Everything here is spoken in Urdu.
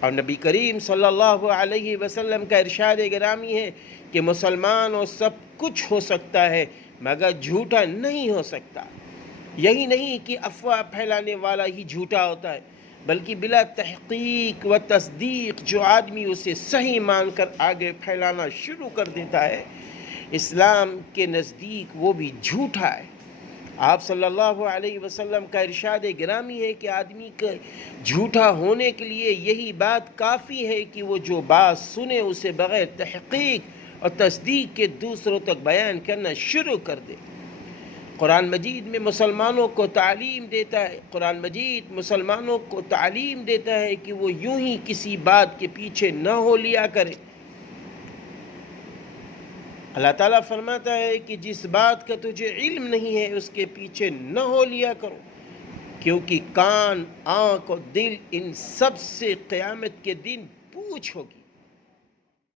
اور نبی کریم صلی اللہ علیہ وسلم کا ارشاد گرامی ہے کہ مسلمان اور سب کچھ ہو سکتا ہے مگر جھوٹا نہیں ہو سکتا۔ یہی نہیں کہ افواہ پھیلانے والا ہی جھوٹا ہوتا ہے، بلکہ بلا تحقیق و تصدیق جو آدمی اسے صحیح مان کر آگے پھیلانا شروع کر دیتا ہے، اسلام کے نزدیک وہ بھی جھوٹا ہے۔ آپ صلی اللہ علیہ وسلم کا ارشاد گرامی ہے کہ آدمی کے جھوٹا ہونے کے لیے یہی بات کافی ہے کہ وہ جو بات سنے اسے بغیر تحقیق اور تصدیق کے دوسروں تک بیان کرنا شروع کر دے۔ قرآن مجید میں مسلمانوں کو تعلیم دیتا ہے، قرآن مجید مسلمانوں کو تعلیم دیتا ہے کہ وہ یوں ہی کسی بات کے پیچھے نہ ہو لیا کرے۔ اللہ تعالیٰ فرماتا ہے کہ جس بات کا تجھے علم نہیں ہے اس کے پیچھے نہ ہو لیا کرو، کیونکہ کان، آنکھ اور دل ان سب سے قیامت کے دن پوچھ ہوگی۔